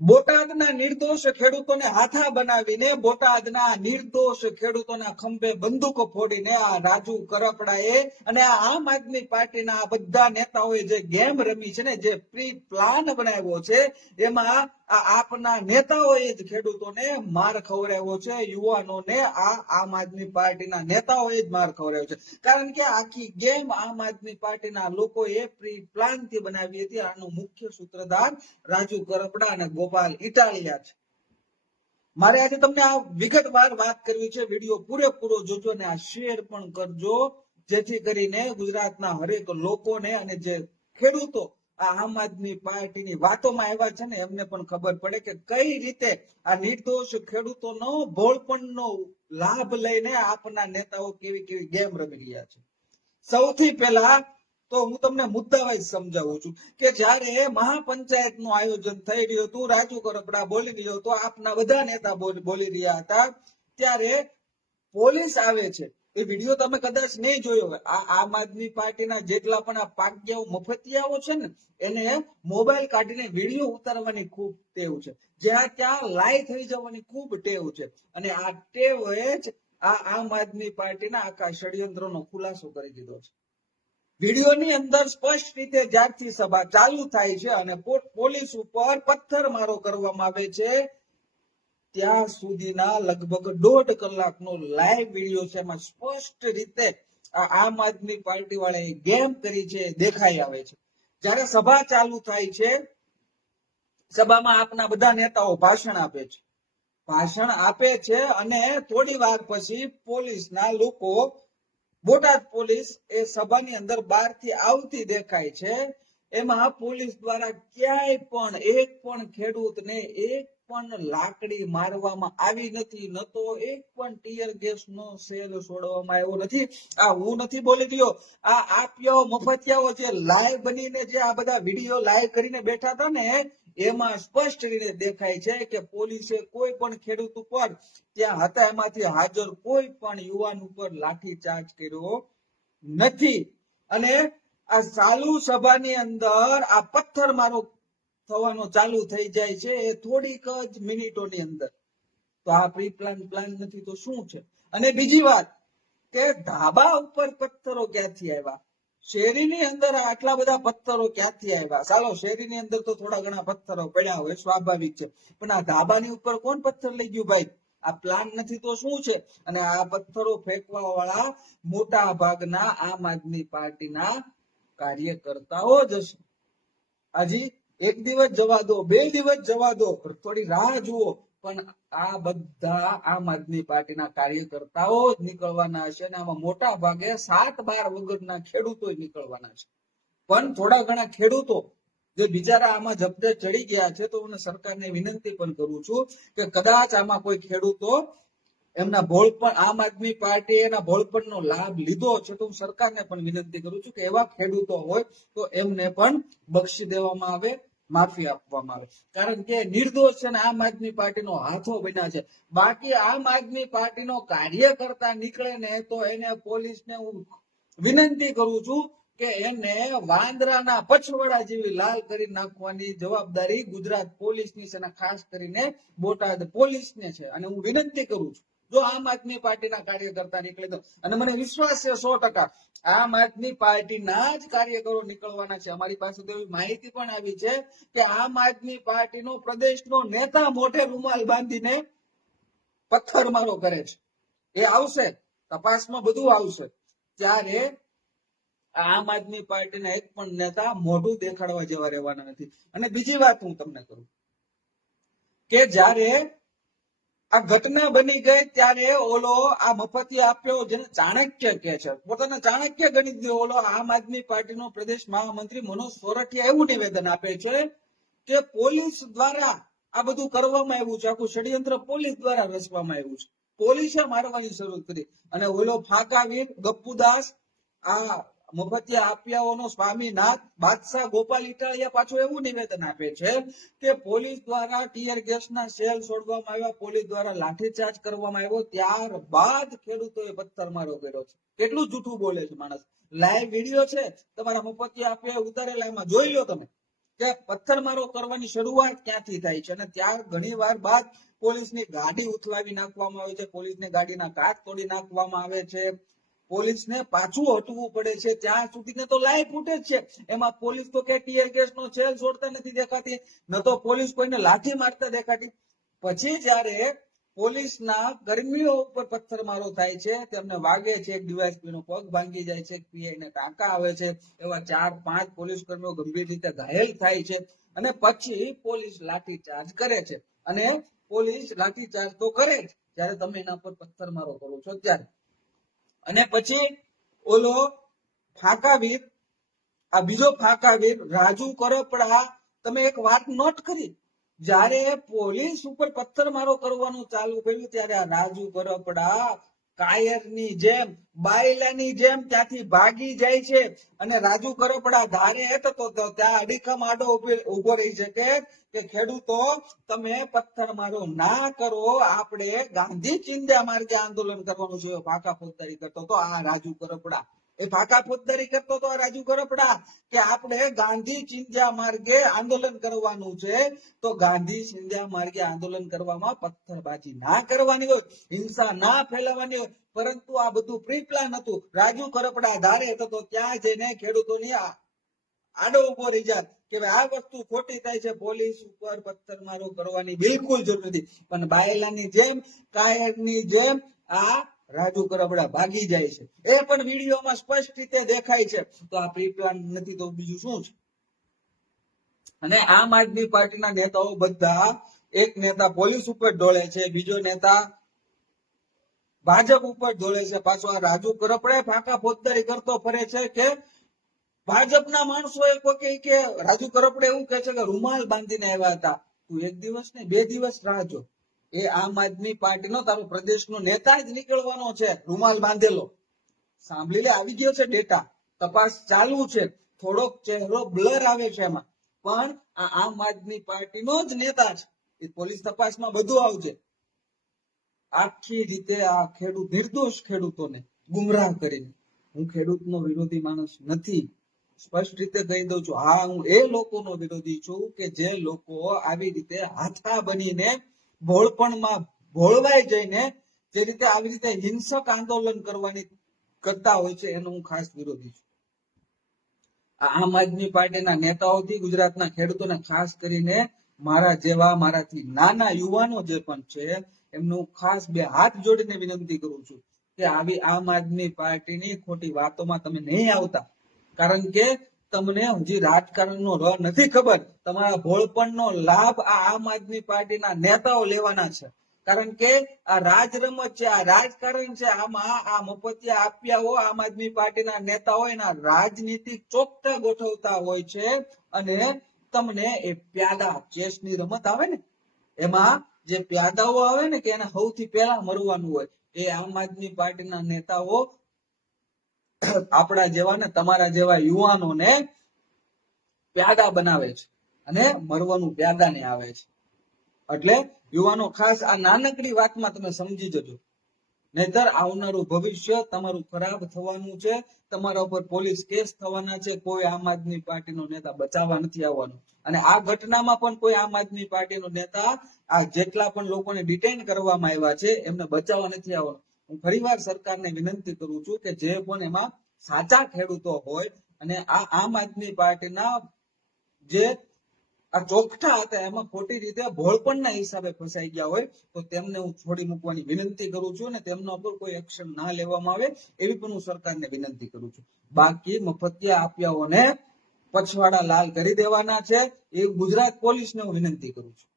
બોટાદના નિર્દોષ ખેડૂતોને હાથા બનાવીને બોટાદના નિર્દોષ ખેડૂતોના ખંભે બંદૂકો ફોડીને આ રાજુ કરપડાએ અને આ આમ આદમી પાર્ટીના આ બધા નેતાઓએ જે ગેમ રમી છે ને, જે પ્રી પ્લાન બનાવ્યો છે, એમાં આ આપના નેતાઓએ જ ખેડૂતોને માર ખવડાવ્યો છે, યુવાનોને આ આમ આદમી પાર્ટીના નેતાઓએ જ માર ખવડાવ્યો છે. કારણ કે આખી ગેમ આમ આદમી પાર્ટીના લોકોએ પ્રી પ્લાન થી બનાવી હતી. આનો મુખ્ય સૂત્રધાર રાજુ કરપડા અને ગોપાલ ઇટાલિયા છે. મારે આજે તમને આ વિગતવાર વાત કરવી છે. વિડીયો પૂરેપૂરો જોજો અને આ શેર પણ કરજો, જેથી કરીને ગુજરાતના હરેક લોકોને અને જે ખેડૂતો આ આમ આદમી પાર્ટીની વાતોમાં આવ્યા છે ને, એમને પણ ખબર પડે કે કઈ રીતે આ નિર્દોષ ખેડૂતોનો ભોળપણનો લાભ લઈને આપના નેતાઓ કેવી કેવી ગેમ રમી રહ્યા છે. સૌથી પહેલા તો હું તમને મુદ્દાવાઇઝ સમજાવું છું કે જ્યારે મહાપંચાયત નું આયોજન થઈ રહ્યું હતું, રાજુ કરપડા બોલી રહ્યો હતો, આપના બધા નેતા બોલી રહ્યા હતા, ત્યારે પોલીસ આવે છે. એ વિડીયો તમે કદાચ નહીં જોયો હોય. આ આમ આદમી પાર્ટીના જેટલા પણ આ પાગ્યાઓ મફતિયાઓ છે ને, એને મોબાઈલ કાઢીને વિડીયો ઉતારવાની ખૂબ ટેવ છે. જ્યાં ત્યાં લાઈવ થઈ જવાની ખૂબ ટેવ છે. અને આ ટેવ જ આ આમ આદમી પાર્ટીના આખા ષડયંત્રનો ખુલાસો કરી દીધો છે. વિડીયોની અંદર સ્પષ્ટ રીતે જ્યારથી સભા ચાલુ થાય છે અને પોલીસ ઉપર પથ્થરમારો કરવામાં આવે છે, ત્યાં સુધીના લગભગ 1.5 કલાકનો લાઈવ વિડીયો છે. એમાં સ્પષ્ટ રીતે આ આમ આદમી પાર્ટી વાળાએ ગેમ કરી છે, દેખાઈ આવે છે. જ્યારે સભા ચાલુ થાય છે, સભામાં આપના બધા નેતાઓ ભાષણ આપે છે અને થોડી વાર પછી પોલીસના લોકો, બોટાદ પોલીસ એ સભાની અંદર બહારથી આવતી દેખાય છે. એમાં પોલીસ દ્વારા ક્યાંય પણ એક પણ ખેડૂતને એક પણ લાકડી મારવામાં આવી નથી, ન તો એક પણ ટીયર ગેસનો સેલ છોડવામાં આવ્યો નથી. આ હું નથી બોલી રહ્યો, આ આપ્યો મફતિયાઓ જે લાઈવ બનીને જે આ બધા વિડીયો લાઈવ કરીને બેઠા હતા ને, એમાં સ્પષ્ટ રીતે દેખાય છે કે પોલીસે કોઈ પણ ખેડૂત ઉપર ત્યાં હતા એમાંથી હાજર કોઈ પણ યુવાન ઉપર લાઠીચાર્જ કર્યો નથી. અને આ ચાલુ સભાની અંદર આ પથ્થરમારો થવાનો ચાલુ થઈ જાય છે એ થોડીક જ મિનિટોની અંદર. તો આ પ્રી પ્લાન નથી તો શું છે? અને બીજી વાત કે ધાબા ઉપર પથ્થરો ક્યાંથી આવ્યા? શેરીની અંદર આટલા બધા પથ્થરો ક્યાંથી આવ્યા? ચાલો, શેરીની અંદર તો થોડા ઘણા પથ્થરો પડ્યા હોય, સ્વાભાવિક છે, પણ આ ધાબાની ઉપર કોણ પથ્થર લઈ ગયું ભાઈ? આ પ્લાન નથી તો શું છે? અને આ પથ્થરો ફેંકવા વાળા મોટા ભાગના આમ આદમી પાર્ટીના કાર્યકર્તાઓ જ હશે. હજી 1 દિવસ જવા દો, 2 દિવસ જવા દો, થોડી રાહ જુઓ, પણ આ બધા આમ આદમી પાર્ટીના કાર્યકર્તાઓ જ નીકળવાના છે. અને આમાં મોટા ભાગે 7-12 વગરના ખેડૂતો નીકળવાના છે. પણ થોડા ઘણા ખેડૂતો જે બિચારા આમાં ઝપટે ચડી ગયા છે, તો હું સરકારને વિનંતી પણ કરું છું કે કદાચ આમાં કોઈ ખેડૂતો એમના ભોળપણ, આમ આદમી પાર્ટી એના ભોળપણનો લાભ લીધો છે, તો હું સરકારને પણ વિનંતી કરું છું કે એવા ખેડૂતો હોય તો એમને પણ બક્ષી દેવામાં આવે, માફી આપવામાં આવે. કારણ કે નિર્દોષ છે ને આમ આદમી પાર્ટીનો હાથો બન્યા છે. બાકી આમ આદમી પાર્ટીનો કાર્યકર્તા નીકળે ને, તો એને પોલીસને હું વિનંતી કરું છું કે એને વાંદરાના પછવાડા જેવી લાલ કરી નાખવાની જવાબદારી ગુજરાત પોલીસની છે, અને ખાસ કરીને બોટાદ પોલીસને છે. અને હું વિનંતી કરું છું, જો આમ આદમી પાર્ટીના કાર્યકર્તા નીકળે તો, અને મને વિશ્વાસ છે 100% આમ આદમી પાર્ટીના જ કાર્યકરો નીકળવાના છે. અમારી પાસે તો એવી માહિતી પણ આવી છે કે આમ આદમી પાર્ટીનો પ્રદેશનો નેતા મોઢે રૂમાલ બાંધીને પથ્થરમારો કરે છે. એ આવશે, તપાસમાં બધું આવશે. ત્યારે આમ આદમી પાર્ટીના એક પણ નેતા મોઢું દેખાડવા જેવા રહેવાના નથી. અને બીજી વાત હું તમને કરું કે જ્યારે આ ઘટના બની ગઈ ત્યારે ઓલો આ મફતી આપ્યો, જેને ચાણક્ય કહે છે, પોતાના ચાણક્ય ગણિત દે, ઓલો આમ આદમી પાર્ટીનો પ્રદેશ મહામંત્રી મનોજ સોરઠિયા એવું નિવેદન આપે છે કે પોલીસ દ્વારા આ બધું કરવામાં આવ્યું છે, આખું ષડયંત્ર પોલીસ દ્વારા રચવામાં આવ્યું છે, પોલીસે મારવાની શરૂ કરી. અને ઓલો ફાકાવીર ગપ્પુદાસ, આ મફતિયા આપ્યાઓનો સ્વામીનાથ બાદશાહ ગોપાલ ઇટાલિયા પાછું એવું નિવેદન આપે છે કે પોલીસ દ્વારા ટીયર ગેસના સેલ છોડવામાં આવ્યા, પોલીસ દ્વારા લાઠીચાર્જ કરવામાં આવ્યો, ત્યારબાદ ખેડૂતોએ પથ્થરમારો કર્યો છે. કેટલું જૂઠું બોલે છે માણસ! લાઈવ વિડીયો છે, તમારા મફતિયા આપ્યા ઉતારેલા, એમાં જોઈ લો તમે. કે પથ્થરમારો કરવાની શરૂઆત ક્યાંથી થાય છે, અને ત્યાં ઘણી વાર બાદ પોલીસની ગાડી ઉથલાવી નાખવામાં આવે છે, પોલીસની ગાડીના કાચ તોડી નાખવામાં આવે છે, પોલીસને પાછું હટવું પડે છે, ત્યાં સુધીને તો લાઈવ ફૂટેજ છે. એમાં પોલીસ તો કે ટીયર ગેસનો સેલ છોડતા નથી દેખાતી, ન તો પોલીસ કોઈને લાઠી મારતા દેખાતી. પછી જ્યારે પોલીસના કર્મીઓ ઉપર પથ્થરમારો થાય છે, તેમને વાગે છે, એક ડીવાયએસપી નો પગ ભાંગી જાય છે, પીઆઈ ને ટાંકા આવે છે, એવા 4-5 પોલીસ કર્મીઓ ગંભીર રીતે ઘાયલ થાય છે. અને પછી પોલીસ લાઠીચાર્જ કરે છે, અને પોલીસ લાઠીચાર્જ તો કરે જ જ્યારે તમે એના પર પથ્થરમારો કરો છો ત્યારે. અને પછી ઓલો ફાંકાવીર, આ બીજો ફાંકાવીર રાજુ કરપડા, તમે એક વાત નોટ કરી, જ્યારે પોલીસ ઉપર પથ્થરમારો કરવાનું ચાલુ કર્યું ત્યારે આ રાજુ કરપડા કાયરની જેમ, બાયલાની જેમ ત્યાંથી ભાગી જાય છે. અને રાજુ કરપડા ધારે તો ત્યાં અડીખમ આડો ઉભો રહી શકે કે ખેડૂતો તમે પથ્થરમારો ના કરો, આપણે ગાંધી ચિંધ્યા માર્ગે આંદોલન કરવાનું છે. ફાંકા ફોજદારી કરતો તો આ રાજુ કરપડા, એ ફાંકા ફોજદારી કરતો તો આ રાજુ કરપડા કે આપણે ગાંધી ચિંધ્યા માર્ગે આંદોલન કરવાનું છે. તો ગાંધી ચિંધ્યા માર્ગે આંદોલન કરવામાં પથ્થરબાજી ના કરવાની હોય, હિંસા ના ફેલાવવાની હોય, પરંતુ આ બધું પ્રી પ્લાન હતું. રાજુ કરપડા ધારે તો ત્યાં જઈને ખેડૂતોની આડો ઉભો રહી જાય કે આ વસ્તુ ખોટી થાય છે, પોલીસ ઉપર પથ્થરમારો કરવાની બિલકુલ જરૂર નથી. પણ બાયલાની જેમ, કાયરની જેમ આ રાજુ કરપડા ભાગી જાય છે. એ પણ વિડીયોમાં સ્પષ્ટ રીતે દેખાય છે. તો આ પ્રી પ્લાન નથી તો બીજું શું છે? અને આમ આદમી પાર્ટીના નેતાઓ બધા, એક નેતા પોલીસ ઉપર ઢોળે છે, બીજો નેતા ભાજપ ઉપર ઢોળે છે, પાછો આ રાજુ કરપડા ફાંકા ફોજદારી કરતો ફરે છે કે ભાજપના માણસો કે રાજુ કરપડે એવું કહે છે કે રૂમાલ બાંધીને આવ્યા હતા. તું 1 દિવસ ને 2 દિવસ રાહ જો, એ આમ આદમી પાર્ટીનો તારો પ્રદેશનો નેતા જ નીકળવાનો છે રૂમાલ બાંધેલો. સાંભળી લે, આવી ગયો છે ડેટા, તપાસ ચાલુ છે, થોડોક ચહેરો બ્લર આવે છે એમાં, પણ આ આમ આદમી પાર્ટીનો જ નેતા છે. એ પોલીસ તપાસમાં બધું આવશે. આખી રીતે આ ખેડૂત, નિર્દોષ ખેડૂતોને ગુમરાહ કરીને, હું ખેડૂતનો વિરોધી માણસ નથી, સ્પષ્ટ રીતે કહી દઉં છું. હા, હું એ લોકોનો વિરોધી છું કે જે લોકો આવી રીતે હાથા બનીને ભોળપણમાં ભોળવાઈ જઈને જે રીતે આવી રીતે હિંસક આંદોલન કરતા હોય છે, એનો હું ખાસ વિરોધી છું. આમ આદમી પાર્ટીના નેતાઓથી ગુજરાતના ખેડૂતોને, ખાસ કરીને મારા જેવા, મારાથી નાના યુવાનો જે પણ છે, એમનું ખાસ 2 હાથ જોડીને વિનંતી કરું છું કે આવી આમ આદમી પાર્ટીની ખોટી વાતોમાં તમે નહીં આવતા. કારણ કે તમને હજી રાજકારણનો ર નથી ખબર. તમારા ભોળપણનો લાભ આ આમ આદમી પાર્ટીના નેતાઓ લેવાના છે. કારણ કે આ રાજ રમત છે, આ રાજકારણ છે, આમાં આ મફતિયા આપ્યાઓ આમ આદમી પાર્ટીના નેતાઓ એના રાજનીતિક ચોકઠા ગોઠવતા હોય છે. અને તમને એ પ્યાદા ચેસની રમત આવે ને, એમાં જે પ્યાદાઓ આવે ને કે એને સૌથી પહેલા મરવાનું હોય, એ આમ આદમી પાર્ટીના નેતાઓ આપણા જેવા ને તમારા જેવા યુવાનોને પ્યાદા બનાવે છે અને મરવાનું પ્યાદાને આવે છે. એટલે યુવાનો ખાસ આ નાનકડી વાતમાં તમે સમજી જજો, નહીતર આવનારું ભવિષ્ય તમારું ખરાબ થવાનું છે. તમારા ઉપર પોલીસ કેસ થવાના છે. કોઈ આમ આદમી પાર્ટીનો નેતા બચાવવા નથી આવવાનો. અને આ ઘટનામાં પણ કોઈ આમ આદમી પાર્ટીનો નેતા, આ જેટલા પણ લોકોને ડિટેન કરવામાં આવ્યા છે, એમને બચાવવા નથી આવવાનો. હું ફરીવાર સરકારને વિનંતી કરું છું કે જે પણ એમાં સાચા ખેડૂતો હોય અને આ આમ આદમી પાર્ટીના જે આ ચોકઠા હતા એમાં ખોટી રીતે ભોળપણના હિસાબે ફસાઈ ગયા હોય, તો તેમને હું છોડી મૂકવાની વિનંતી કરું છું અને તેમના ઉપર કોઈ એક્શન ના લેવામાં આવે એવી પણ હું સરકારને વિનંતી કરું છું. બાકી મફતિયા આપ્યાઓને પછવાડા લાલ કરી દેવાના છે, એ ગુજરાત પોલીસને હું વિનંતી કરું છું.